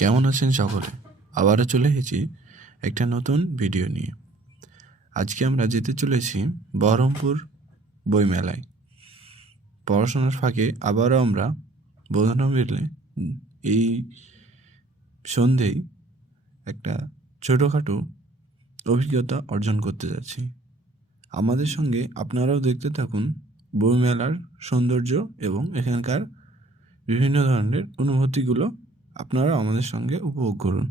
কেমন আছেন সকলে? আবারও চলে এসেছি একটা নতুন ভিডিও নিয়ে। আজকে আমরা যেতে চলেছি বহরমপুর বইমেলায়। পড়াশোনার ফাঁকে আবারও আমরা বন্ধুরা মিলে এই সন্ধেয় একটা ছোটোখাটো অভিজ্ঞতা অর্জন করতে যাচ্ছি। আমাদের সঙ্গে আপনারাও দেখতে থাকুন বইমেলার সৌন্দর্য এবং এখানকার বিভিন্ন ধরনের অনুভূতিগুলো আপনারা আমাদের সঙ্গে উপভোগ করুন।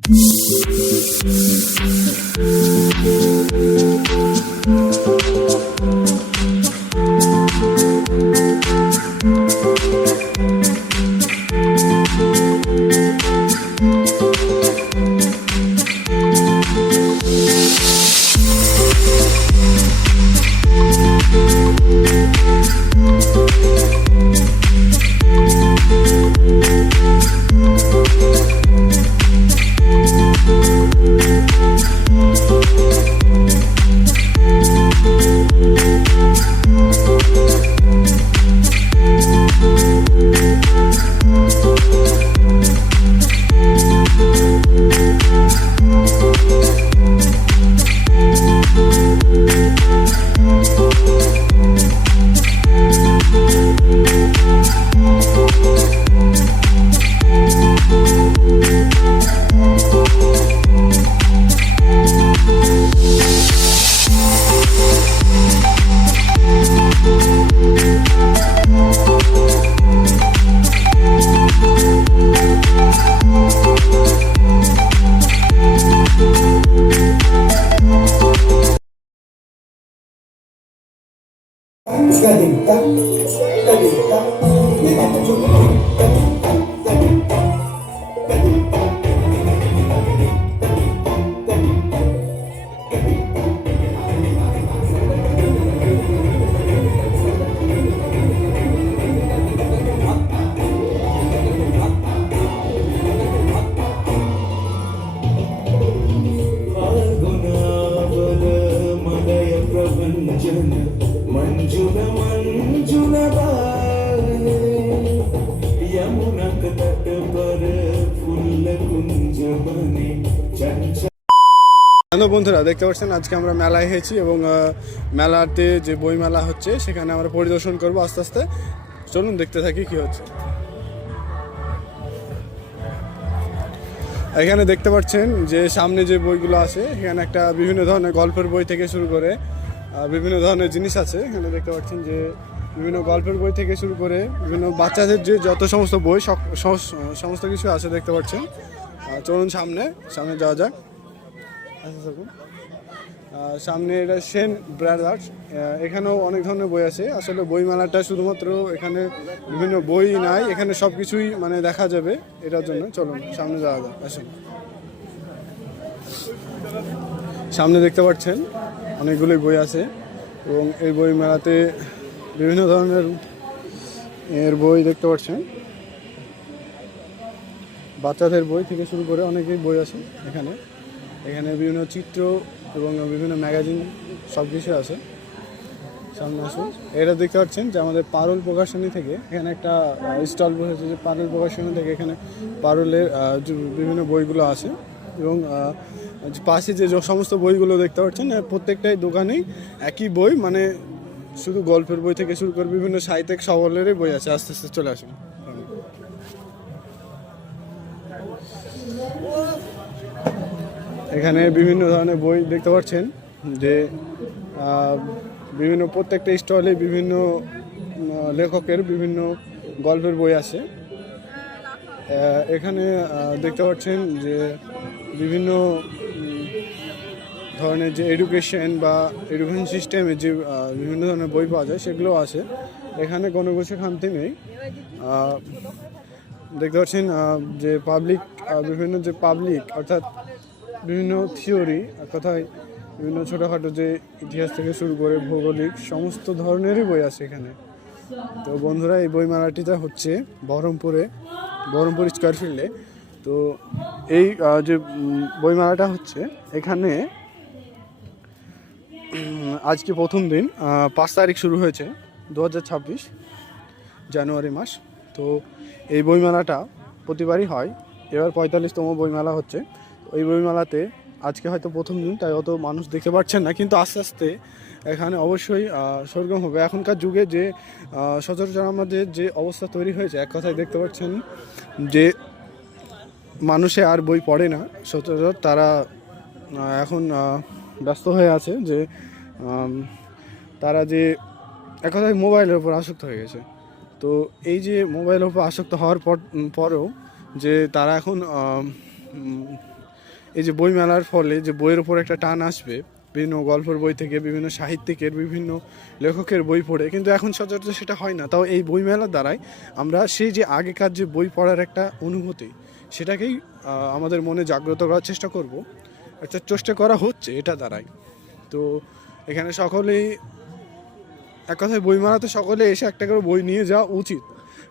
হ্যালো বন্ধুরা, দেখতে পাচ্ছেন আজকে আমরা মেলায় এসেছি এবং মেলাতে যে বই মেলা হচ্ছে সেখানে আমরা পরিদর্শন করব আস্তে আস্তে। চলুন দেখতে থাকি কি হচ্ছে। এখানে দেখতে পাচ্ছেন যে সামনে যে বইগুলো আছে, এখানে একটা বিভিন্ন ধরনের গল্পের বই থেকে শুরু করে বিভিন্ন ধরনের জিনিস আছে। এখানে দেখতে পাচ্ছেন যে বিভিন্ন গল্পের বই থেকে শুরু করে বিভিন্ন বাচ্চাদের যে যত সমস্ত বই সমস্ত কিছু আছে দেখতে পাচ্ছেন। চলুন সামনে যাওয়া যাক। সামনে এটা সেন ব্রাদার্স, এখানেও অনেক ধরনের বই আছে। আসলে বই মেলাটা শুধুমাত্র এখানে বিভিন্ন বই নাই, এখানে সব কিছুই মানে দেখা যাবে, এটার জন্য চলুন সামনে যাওয়া যাক। আসুন, সামনে দেখতে পাচ্ছেন অনেকগুলোই বই আছে এবং এই বই মেলাতে বিভিন্ন ধরনের বই দেখতে পাচ্ছেন। বাচ্চাদের বই থেকে শুরু করে অনেকেই বই আছে এখানে বিভিন্ন চিত্র এবং বিভিন্ন ম্যাগাজিন সব কিছু আছে। সামনে আসুন। এটা দেখতে পাচ্ছেন যে আমাদের পারুল প্রকাশনী থেকে এখানে একটা স্টল বসেছে, যে পারুল প্রকাশনী থেকে এখানে পারুলের বিভিন্ন বইগুলো আছে এবং পাশে যে সমস্ত বইগুলো দেখতে পাচ্ছেন প্রত্যেকটাই দোকানেই একই বই, মানে শুধু গল্পের বই থেকে শুরু করে বিভিন্ন সাহিত্যিক সকলেরই বই আছে। আস্তে আস্তে চলে আসুন। এখানে বিভিন্ন ধরনের বই দেখতে পাচ্ছেন যে বিভিন্ন প্রত্যেকটা স্টলে বিভিন্ন লেখকের বিভিন্ন গল্পের বই আছে। এখানে দেখতে পাচ্ছেন যে বিভিন্ন ধরনের যে এডুকেশন সিস্টেমে যে বিভিন্ন ধরনের বই পাওয়া যায় সেগুলো আছে। এখানে কোনো কিছু খামতি নেই। দেখতে পাচ্ছেন যে পাবলিক অর্থাৎ বিভিন্ন থিওরি, কথায় বিভিন্ন ছোটোখাটো যে ইতিহাস থেকে শুরু করে ভৌগোলিক সমস্ত ধরনেরই বই আছে এখানে। তো বন্ধুরা, এই বইমেলাটিটা হচ্ছে বহরমপুর স্কয়ার ফিল্ডে। তো এই যে বইমেলাটা হচ্ছে এখানে আজকে প্রথম দিন, 5 তারিখ শুরু হয়েছে 2026 জানুয়ারি মাস। তো এই বইমেলাটা প্রতিবারই হয় এবার 45তম বইমেলা হচ্ছে। ওই বইমেলাতে আজকে হয়তো প্রথম দিন, তাই অত মানুষ দেখতে পাচ্ছেন না, কিন্তু আস্তে আস্তে এখানে অবশ্যই সরগরম হবে। এখনকার যুগে যে সচরাচর আমাদের যে অবস্থা তৈরি হয়েছে, এক কথায় দেখতে পাচ্ছেন যে মানুষে আর বই পড়ে না সচরাচর। তারা এখন ব্যস্ত হয়ে আছে যে তারা যে এক কথায় মোবাইলের উপর আসক্ত হয়ে গেছে। তো এই যে মোবাইলের উপর আসক্ত হওয়ার পরেও যে তারা এখন এই যে বইমেলার ফলে যে বইয়ের উপর একটা টান আসবে, বিভিন্ন গল্পের বই থেকে, বিভিন্ন সাহিত্যিকের, বিভিন্ন লেখকের বই পড়ে, কিন্তু এখন সচরাচর সেটা হয় না। তাও এই বইমেলার দ্বারাই আমরা সেই যে আগেকার যে বই পড়ার একটা অনুভূতি, সেটাকেই আমাদের মনে জাগ্রত করার চেষ্টা করব, একটা চেষ্টা করা হচ্ছে এটা দ্বারাই। তো এখানে সকলেই এক কথায় বইমেলাতে সকলে এসে একটা করে বই নিয়ে যাওয়া উচিত,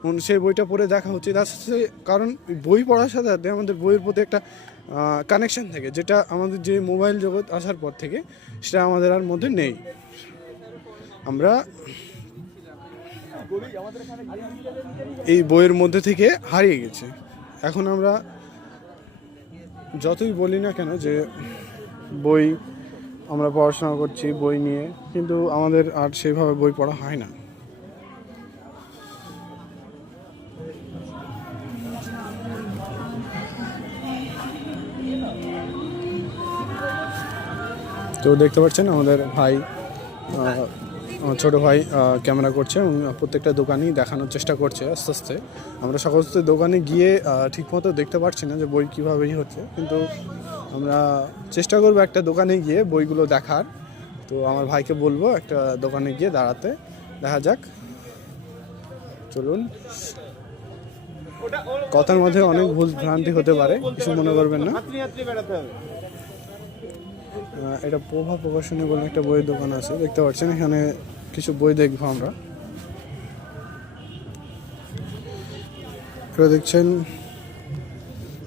এবং সেই বইটা পড়ে দেখা উচিত। আসলে কারণ বই পড়ার সাথে সাথে আমাদের বইয়ের প্রতি একটা কানেকশন থাকে, যেটা আমাদের যে মোবাইল জগৎ আসার পর থেকে সেটা আমাদের আর মধ্যে নেই। আমরা এই বইয়ের মধ্যে থেকে হারিয়ে গেছে। এখন আমরা যতই বলি না কেন যে বই আমরা পড়াশোনা করছি বই নিয়ে, কিন্তু আমাদের আর সেভাবে বই পড়া হয় না। তো দেখতে পাচ্ছেন আমাদের ভাই, আমার ছোটো ভাই ক্যামেরা করছে এবং প্রত্যেকটা দোকানই দেখানোর চেষ্টা করছে আস্তে আস্তে। আমরা সকল দোকানে গিয়ে ঠিকমতো দেখতে পাচ্ছি না যে বই কীভাবেই হচ্ছে, কিন্তু আমরা চেষ্টা করবো একটা দোকানে গিয়ে বইগুলো দেখার। তো আমার ভাইকে বলবো একটা দোকানে গিয়ে দাঁড়াতে, দেখা যাক। চলুন, কথার মধ্যে অনেক ভুল ভ্রান্তি হতে পারে, কিছু মনে করবেন না। এটা প্রভা প্রকাশনী বলে একটা বইয়ের দোকান আছে, দেখতে পাচ্ছেন। এখানে কিছু বই দেখবো আমরা। এটা দেখছেন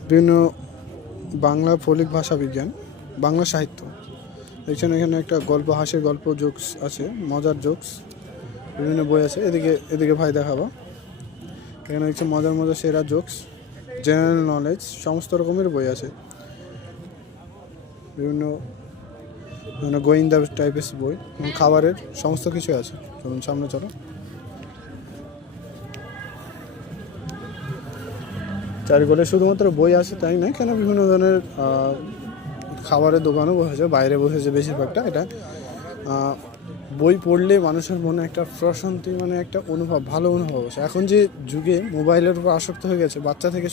বিভিন্ন বাংলা ফলিক ভাষা বিজ্ঞান, বাংলা সাহিত্য। দেখছেন এখানে একটা গল্প, হাসির গল্প, জোকস আছে, মজার জোকস, বিভিন্ন বই আছে। এদিকে ভাই দেখাবো। এখানে দেখছেন মজার মজার সেরা জোকস, জেনারেল নলেজ, সমস্ত রকমের বই আছে। বিভিন্ন গোয়েন্দা টাইপের বই, খাবারের সমস্ত কিছু আছে। চলুন সামনে চলো। চারিকোণে শুধুমাত্র বই আছে তাই নয়, কেন বিভিন্ন ধরনের খাবারের দোকানও বসেছে, বাইরে বসেছে বেশিরভাগটা। এটা বই পড়লে মানুষের মনে একটা প্রশান্তি, মানে একটা অনুভব, ভালো অনুভব আছে। এখন যে যুগে মোবাইলের উপর আসক্ত হয়ে গেছে বাচ্চা থেকে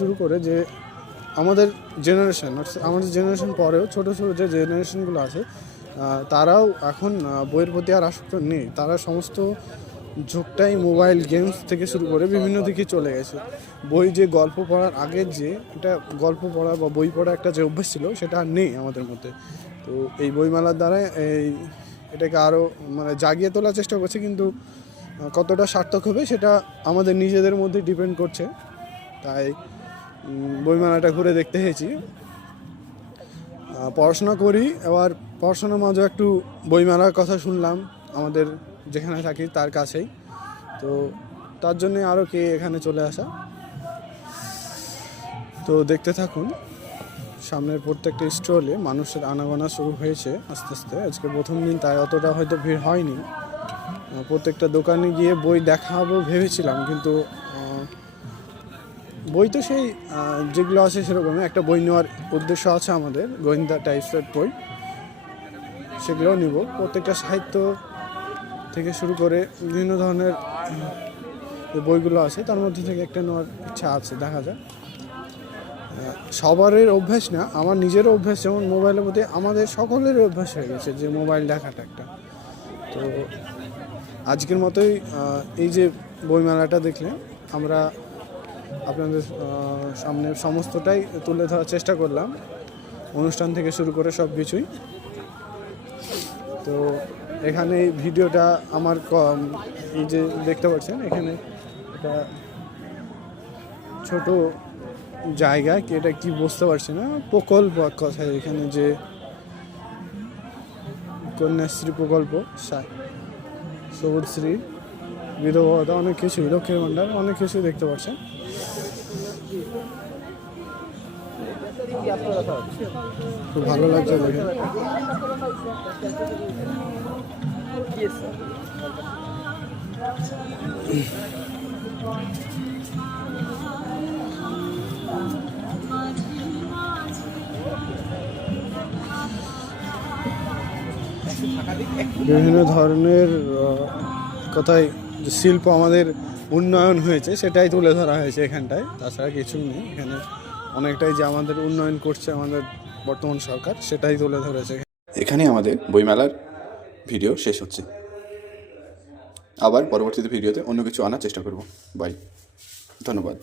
শুরু করে যে আমাদের জেনারেশন পরেও ছোটো যে জেনারেশনগুলো আছে, তারাও এখন বইয়ের প্রতি আর আসক্ত নেই। তারা সমস্ত ঝোঁকটাই মোবাইল গেমস থেকে শুরু করে বিভিন্ন দিকে চলে গেছে। বই যে গল্প পড়ার আগের যে একটা গল্প পড়া বা বই পড়া একটা যে অভ্যাস ছিল, সেটা আর নেই আমাদের মধ্যে। তো এই বইমেলার দ্বারা এটাকে আরও মানে জাগিয়ে তোলার চেষ্টা করছে, কিন্তু কতটা সার্থক হবে সেটা আমাদের নিজেদের মধ্যে ডিপেন্ড করছে। তাই বইমেলাটা ঘুরে দেখতে এসেছি। পড়াশোনা করি, এবার পড়াশোনার মাঝে একটু বইমেলার কথা শুনলাম আমাদের যেখানে থাকি তার কাছেই। তো তার জন্যে আরও কে এখানে চলে আসা। তো দেখতে থাকুন, সামনের প্রত্যেকটা স্টলে মানুষের আনাগোনা শুরু হয়েছে আস্তে আস্তে। আজকে প্রথম দিন, তাই অতটা হয়তো ভিড় হয়নি। প্রত্যেকটা দোকানে গিয়ে বই দেখাবো ভেবেছিলাম, কিন্তু বই তো সেই যেগুলো আছে সেরকমই। একটা বই নেওয়ার উদ্দেশ্য আছে আমাদের, গোয়েন্দা টাইপসের বই, সেগুলোও নিব। প্রত্যেকটা সাহিত্য থেকে শুরু করে বিভিন্ন ধরনের যে বইগুলো আছে তার মধ্যে থেকে একটা নেওয়ার ইচ্ছা আছে, দেখা যায়। সবারই অভ্যাস না, আমার নিজেরও অভ্যাস, যেমন মোবাইলের প্রতি আমাদের সকলেরই অভ্যাস হয়ে গেছে যে মোবাইল দেখাটা একটা। তো আজকের মতোই এই যে বইমেলাটা দেখলে আমরা আপনাদের সামনে সমস্তটাই তুলে ধরার চেষ্টা করলাম, অনুষ্ঠান থেকে শুরু করে সব কিছুই। তো এখানে এই ভিডিওটা আমার এই যে দেখতে পাচ্ছেন, এখানে একটা ছোট জায়গা, এটা কি বুঝতে পারছি না, প্রকল্প কথায় এখানে যে কন্যাশ্রী প্রকল্প, সবুজশ্রী, বিধবা, অনেক কিছুই, লক্ষ্মীর ভাণ্ডার, অনেক কিছুই দেখতে পাচ্ছেন। খুব ভালো লাগছে দেখে। বিভিন্ন ধরনের কথায় যে শিল্প আমাদের উন্নয়ন হয়েছে সেটাই তুলে ধরা হয়েছে এখানটায়, তাছাড়া কিছুই নেই। এখানে অনেকটাই যে আমাদের উন্নয়ন করছে আমাদের বর্তমান সরকার সেটাই তুলে ধরেছে। এখানে আমাদের বইমেলার ভিডিও শেষ হচ্ছে। আবার পরবর্তীতে ভিডিওতে অন্য কিছু আনার চেষ্টা করব। বাই, ধন্যবাদ।